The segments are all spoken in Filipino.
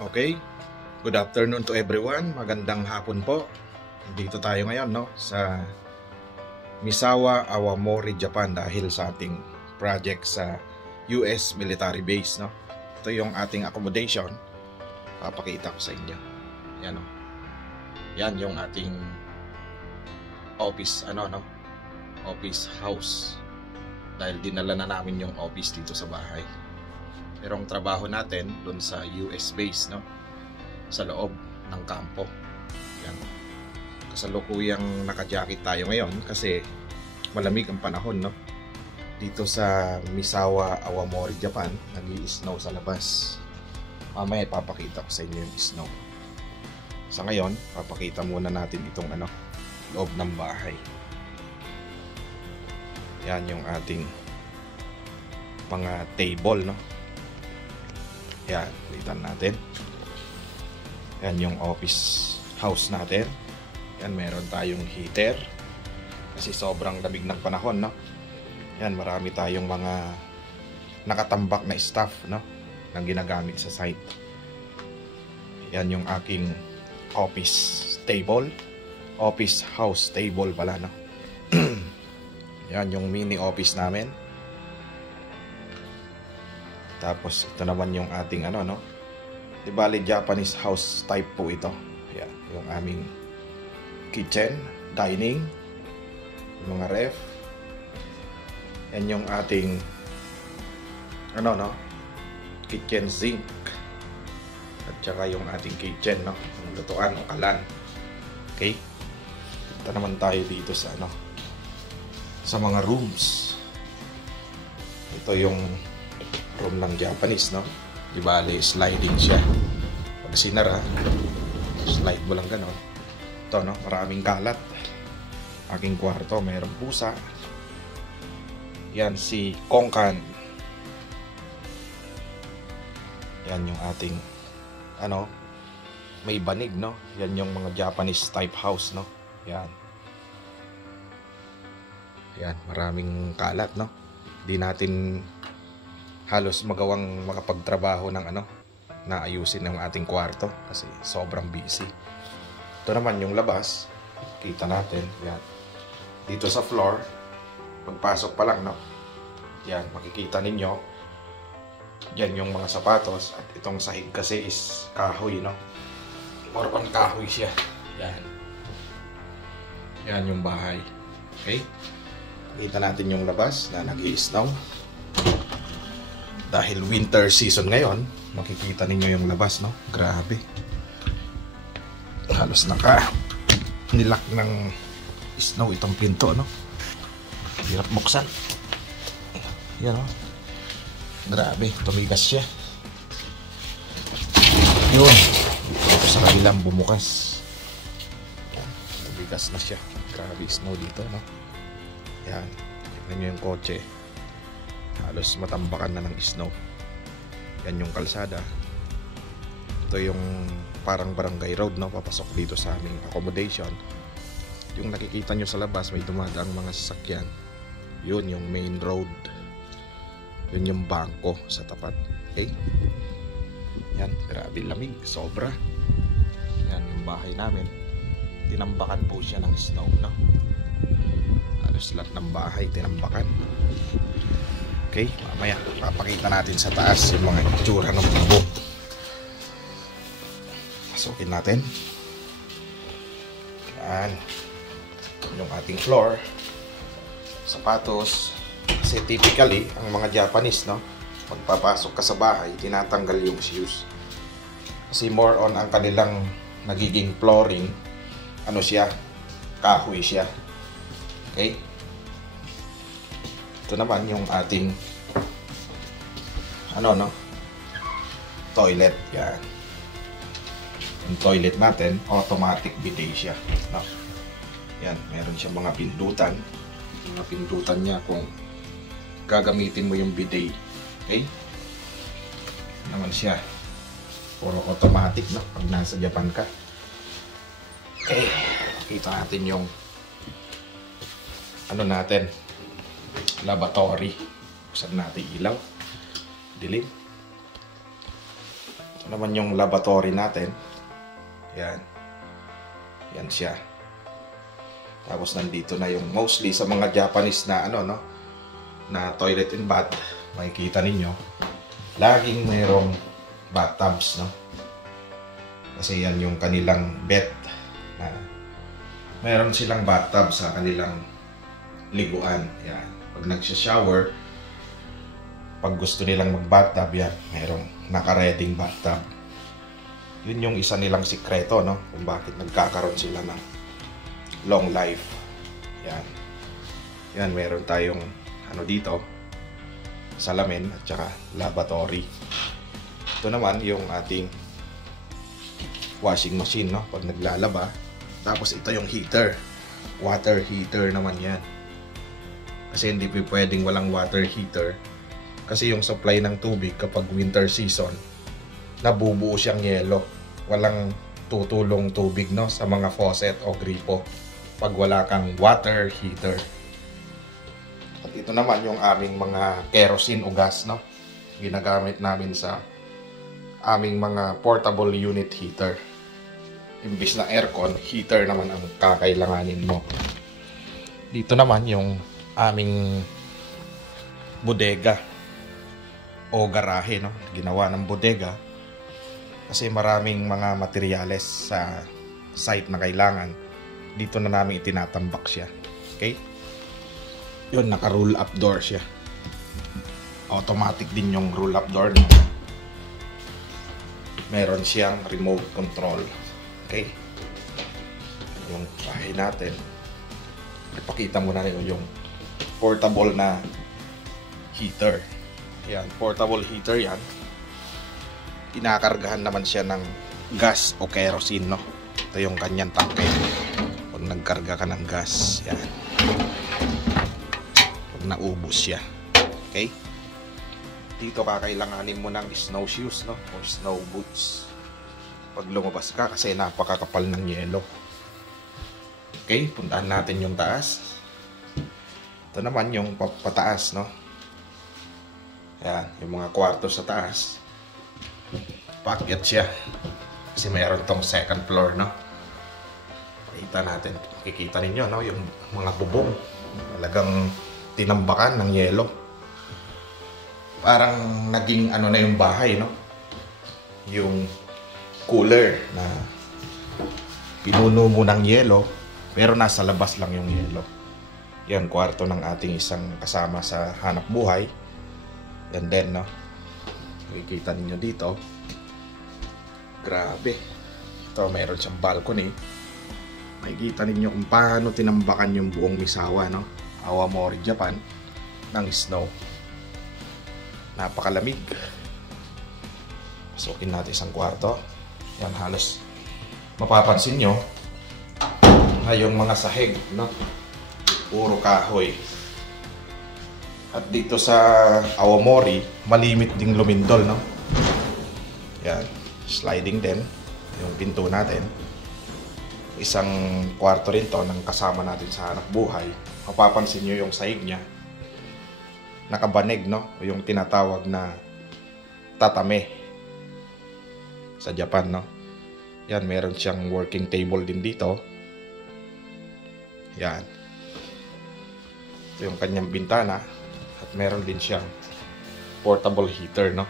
Okay, good afternoon to everyone. Magandang hapon po. Dito tayo ngayon sa Misawa, Awamori, Japan dahil sa ating project sa US military base. Ito yung ating accommodation. Papakita ko sa inyo. Yan Yan yung ating office office house. Dahil dinala na namin yung office dito sa bahay. Pero ang trabaho natin doon sa US base sa loob ng kampo. Yan. Kasalukuyang naka-jacket tayo ngayon kasi malamig ang panahon dito sa Misawa, Awamori, Japan. Nag-i-snow sa labas. Mamaya ipapakita ko sa inyo yung snow. Sa ngayon, papakita muna natin itong loob ng bahay. Yan yung ating mga table Yan, kulitan natin. Yan yung office house natin. Yan, meron tayong heater kasi sobrang lamig ng panahon Yan, marami tayong mga nakatambak na staff na ginagamit sa site. Yan yung aking office table, office house table pala Yan yung mini office namin. Tapos ito naman yung ating di bali Japanese house type po ito. Yan, yung aming kitchen, dining, yung mga ref. Yan yung ating kitchen sink. At saka yung ating kitchen lutuan o kalan. Okay? Ito naman tayo dito sa sa mga rooms. Ito yung room ng Japanese di bali sliding siya. Pag sinara, slide mo lang ganon. Ito maraming kalat. Aking kwarto mayroong pusa. Yan si Kongkan. Yan yung ating may banig yan yung mga Japanese type house Yan. Yan, maraming kalat Di natin halos magawang makapagtrabaho ng na ayusin ng ating kwarto kasi sobrang busy. Ito naman yung labas. Kita natin. Yan. Dito sa floor, pagpasok pa lang yan, makikita ninyo. Yan yung mga sapatos. At itong sahig kasi is kahoy More on kahoy siya. Yan. Yan yung bahay. Okay? Kita natin yung labas na nag-i-snow. Dahil winter season ngayon, makikita ninyo yung labas grabe. Halos nilak ng snow itong pinto hirap buksan. Yan grabe, tumigas siya. Yun, ito sa kabilang bumukas. Tumigas na siya. Grabe snow dito Yan, tignan nyo yung kotse. Halos matambakan na ng snow. Yan yung kalsada. Ito yung parang barangay road papasok dito sa aming accommodation. Yung nakikita nyo sa labas, may dumadaang mga sasakyan. Yun yung main road. Yun yung bangko sa tapat. Okay? Yan, grabe lamig, sobra. Yan yung bahay namin. Tinambakan po siya ng snow Halos lahat ng bahay tinambakan. Okay, mamaya papakita natin sa taas yung mga itsura ng bubong. Pasukin natin. Yan. Yung ating floor. Sapatos. Kasi typically, ang mga Japanese, pagpapasok ka sa bahay, tinatanggal yung shoes. Kasi more on ang kanilang nagiging flooring, siya, kahoy siya. Okay? Ito naman yung ating toilet. Yan. Yung toilet natin, automatic bidet siya. Yan, meron siya mga pindutan. Mga pindutan niya kung gagamitin mo yung bidet. Okay? Naman siya. Puro automatic pag nasa Japan ka. Okay. Kita natin yung natin lavatory. Buksan natin ilaw. Dilim. naman yung lavatory natin. Yan. Yan siya. Tapos nandito na yung mostly sa mga Japanese na na toilet and bath. Makikita ninyo, laging mayroong bathtubs, no? Kasi yan yung kanilang bed. Meron silang bathtub sa kanilang liguan. Yan. Pag nagsha-shower, pag gusto nilang mag-bathtub, yan, mayroong naka-reading bathtub. Yun yung isa nilang sikreto, no? Kung bakit nagkakaroon sila ng long life. Yan. Yan, meron tayong dito, salamin at saka lavatory. Ito naman yung ating washing machine, no? Pag naglalaba. Tapos ito yung heater. Water heater naman yan. Kasi hindi pwedeng walang water heater. Kasi yung supply ng tubig kapag winter season, nabubuo siyang yelo. Walang tutulong tubig, no, sa mga faucet o gripo pag wala kang water heater. At ito naman yung aming mga kerosene o gas, no, ginagamit namin sa aming mga portable unit heater. Imbis na aircon, heater naman ang kakailanganin mo. Dito naman yung aming bodega o garahe, no, ginawa ng bodega. Kasi maraming mga materyales sa site na kailangan. Dito na namin itinatambak siya. Okay? Yun, naka-roll up door siya. Automatic din yung roll up door. No? Meron siyang remote control. Okay? Yung bahay natin. Ipakita mo na rin yung portable na heater. Yan, portable heater yan. Kinakargahan naman siya ng gas o kerosene, no? Ito yung kanyang tangke. Pag nagkarga ka ng gas, yan. Pag naubos siya. Okay? Dito kakailanganin mo ng snow shoes, no? Or snow boots. Pag lumabas ka kasi napakakapal ng yelo. Okay? Puntahan natin yung taas. Ito naman yung pataas, no? Yan, yung mga kwarto sa taas. Paakyat siya. Kasi mayroon tong second floor, no? Pakita natin. Makikita ninyo, no? Yung mga bubong. Talagang tinambakan ng yelo. Parang naging na yung bahay, no? Yung cooler na pinuno mo ng yelo, pero nasa labas lang yung yelo. Yan, kwarto ng ating isang kasama sa hanap buhay. Yan din, no? Makikita ninyo dito. Grabe. Ito, mayroon siyang balcony. Makikita ninyo kung paano tinambakan yung buong Misawa, no? Awamori, Japan, ng snow. Napakalamig. Pasukin natin isang kwarto. Yan, halos mapapansin nyo na yung mga sahig, no? Puro kahoy. At dito sa Awamori, malimit ding lumindol, no? Yan, sliding din yung pinto natin. Isang kwarto rin to ng kasama natin sa hanap buhay. Mapapansin nyo yung sahig niya. Nakabanig, no? O yung tinatawag na tatame sa Japan, no? Yan, meron siyang working table din dito. Yan. Ito yung kanyang bintana. At meron din siyang portable heater, no?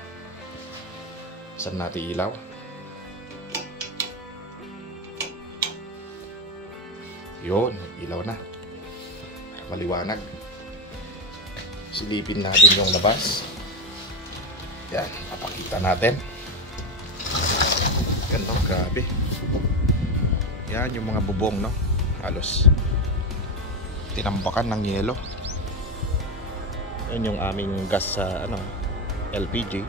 Saan natin ilaw? Yun, ilaw na. Maliwanag. Silipin natin yung labas. Yan, papakita natin. Yan, no? Grabe. Yan, yung mga bubong, no? Halos tinambakan ng yelo. Yan yung aming gas sa LPG.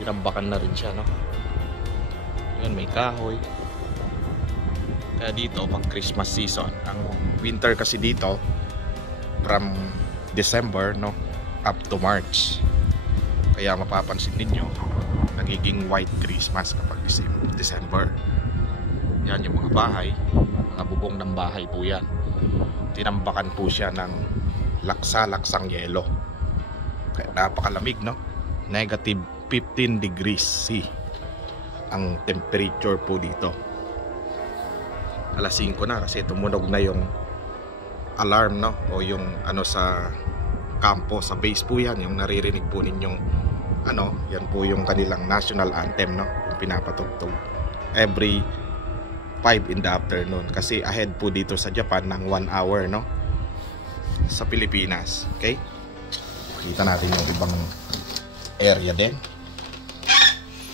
Tinambakan na rin siya, no? Yan, may kahoy. Kaya dito pag Christmas season, ang winter kasi dito from December, no, up to March. Kaya mapapansin ninyo nagiging white Christmas kapag December. Yan yung mga bahay, mga bubong ng bahay po yan. Tinambakan po siya ng laksa-laksang yelo. Kaya napakalamig, no? Negative 15 degrees C. ang temperature po dito. Alas 5 na kasi tumunog na yung alarm, no? O yung ano sa kampo, sa base po yan, yung naririnig po ninyong ano, yan po yung kanilang national anthem, no? Yung pinapatugtog every 5 in the afternoon, kasi ahead po dito sa Japan ng 1 hour, no? Sa Pilipinas. Okay, kita natin yung ibang area din.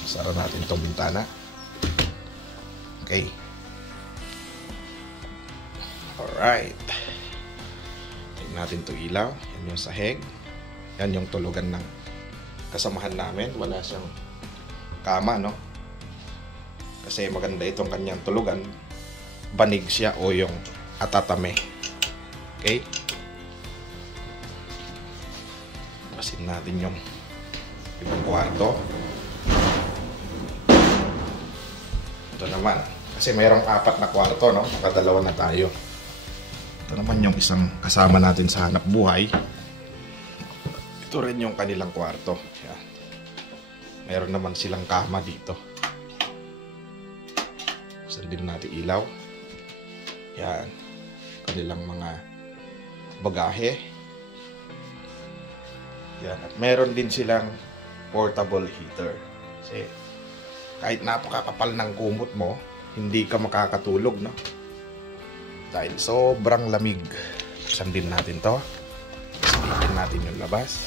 Sara natin itong bintana. Okay, alright, tingnan natin itong ilaw. Yan yung sahig, yan yung tulugan ng kasamahan namin. Wala siyang kama, no? Kasi maganda itong kanyang tulugan, banig siya o yung atatame. Okay, pasin natin yung ibang kwarto. Ito naman, kasi mayroong 4 na kwarto, no? Nakadalawa na tayo. Ito naman yung isang kasama natin sa hanap buhay. Ito rin yung kanilang kwarto. Yan. Mayroon naman silang kama dito. Sandin natin ilaw. Yan, kanilang mga bagahe. Yan, at meron din silang portable heater. Kasi kahit napakakapal ng kumot mo, hindi ka makakatulog, no? Dahil sobrang lamig. Sandin natin to. Sandin natin yung labas.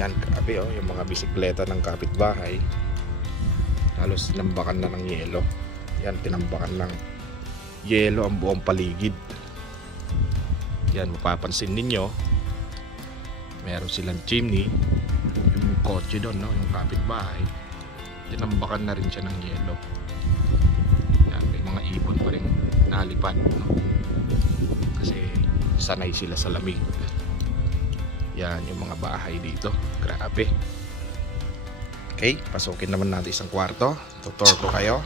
Yan, grabe, oh, yung mga bisikleta ng kapitbahay halos tinambakan na ng yelo. Yan, tinambakan ng yelo ang buong paligid. Yan, mapapansin ninyo, meron silang chimney. Yung kotse doon, no? Yung kapitbahay, tinambakan na rin siya ng yelo. Yan, may mga ibon pa rin nalipad, no? Kasi sanay sila sa lamig. Yan, yung mga bahay dito, grabe. Okay, pasukin naman natin isang kwarto. Tutor ko kayo.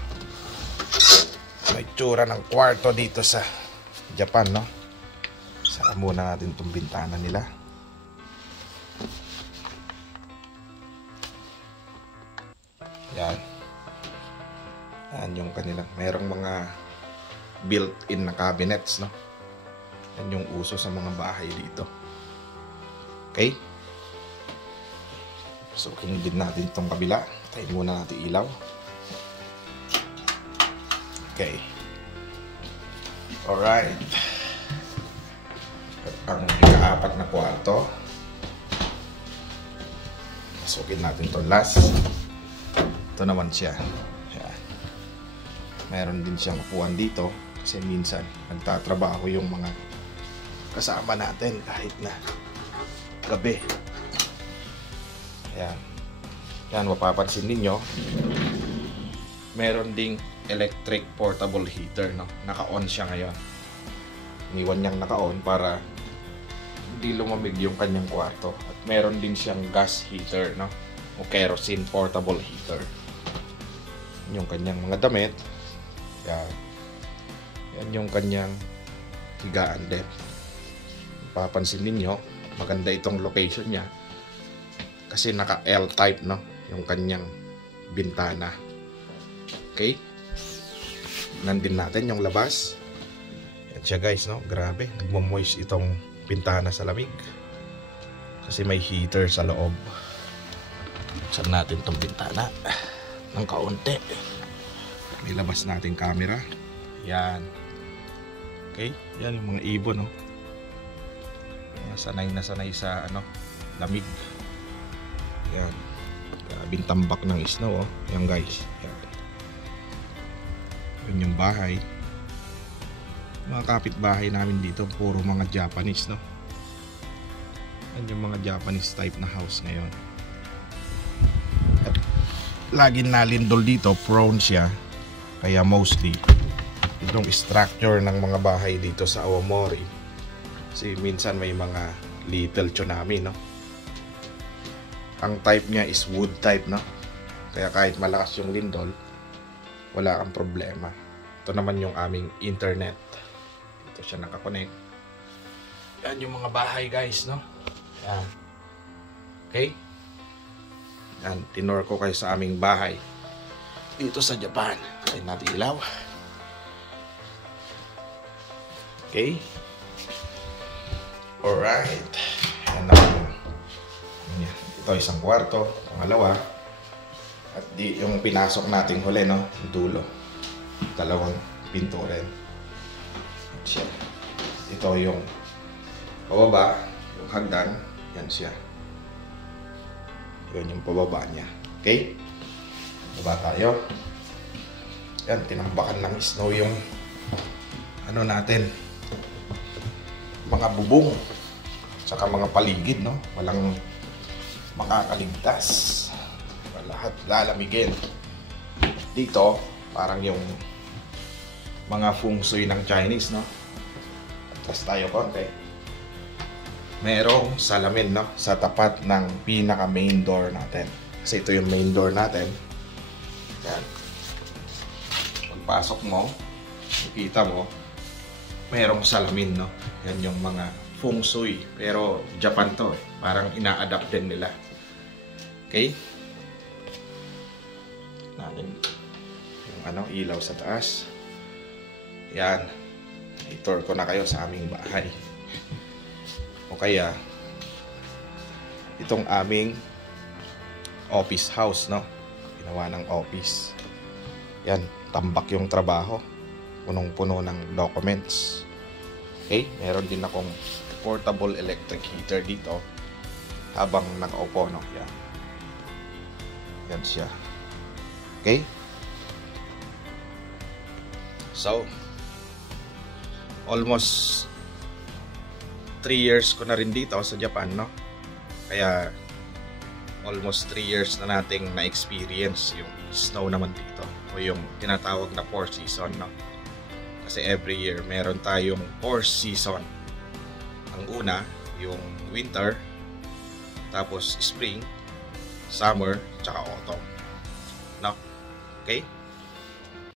May tsura ng kwarto dito sa Japan, no? Saka muna natin itong bintana nila. Yan. Yan yung kanilang, mayroong mga built-in na cabinets, no? Yan yung uso sa mga bahay dito. Okay, so din natin itong kabila. Tayo muna natin ilaw. Okay, alright. Ang ika-4 na kwarto, pasukin natin itong last. Ito naman siya. Yan. Meron din siyang upuan dito kasi minsan nagtatrabaho yung mga kasama natin kahit na gabi. Ayan. Yan, mapapansin ninyo, meron ding electric portable heater, no? Naka-on siya ngayon. Iniwan niyang naka-on para hindi lumamig yung kanyang kwarto. At meron din siyang gas heater, no? O kerosene portable heater. Yung kanyang mga damit. Yan. Yan yung kanyang higaan din. Mapapansin ninyo, maganda itong location niya kasi naka L-type, no? Yung kanyang bintana. Okay, nandin natin yung labas. Yan siya, guys, no? Grabe, nagmo-moist itong bintana sa lamig kasi may heater sa loob. Buksan natin itong bintana ng kaunti. May labas natin camera. Yan. Okay, yan yung mga ibon, no? Sanay na sanay sa ano, lamig. Yan, grabing tambak ng snow, oh. Yan, guys. Yan. Yan yung bahay. Mga kapitbahay namin dito puro mga Japanese, no? Yan yung mga Japanese type na house ngayon. At laging nalindol dito, prone siya. Kaya mostly itong structure ng mga bahay dito sa Aomori, kasi minsan may mga little tsunami, no? Ang type niya is wood type, no? Kaya kahit malakas yung lindol, wala kang problema. Ito naman yung aming internet. Ito siya nakakonect. Yan yung mga bahay, guys, no? Yan. Okay? Yan, tinor ko kayo sa aming bahay. dito sa Japan. Kain natin ilaw. Okay. Alright. Yan naman. Ito isang kwarto. Pangalawa. At yung pinasok nating huli, no? Yung dulo. Dalawang pinto rin. Siya. Ito yung pababa. Yung hagdan. Yan siya. Yun yung pababa niya. Okay? Baba tayo. Yan, tinambakan ng snow yung ano natin, mga bubong saka mga paligid, no? Walang makakaligtas, lahat lalamigin. Dito parang yung mga feng shui ng Chinese, no? Atras tayo konti. Merong salamin, no? Sa tapat ng pinaka main door natin, kasi ito yung main door natin. Yan, pagpasok mo, makita mo merong salamin, no? Yan yung mga feng shui. Pero Japan to, eh. Parang ina-adapt din nila. Okay? Natin yung ano, ilaw sa taas. Yan. I-tour ko na kayo sa aming bahay. O kaya, itong aming office house, no? Ginawa ng office. Yan, tambak yung trabaho. Punong-puno ng documents. Okay, meron din akong portable electric heater dito habang nakaupo, no? Yan. Yan siya. Okay? So, almost 3 years ko na rin dito sa Japan, no? Kaya almost 3 years na nating na-experience yung snow naman dito, o yung tinatawag na 4 season, no? Kasi every year meron tayong 4 season. Ang una, yung winter, tapos spring, summer, tsaka autumn, no? Okay?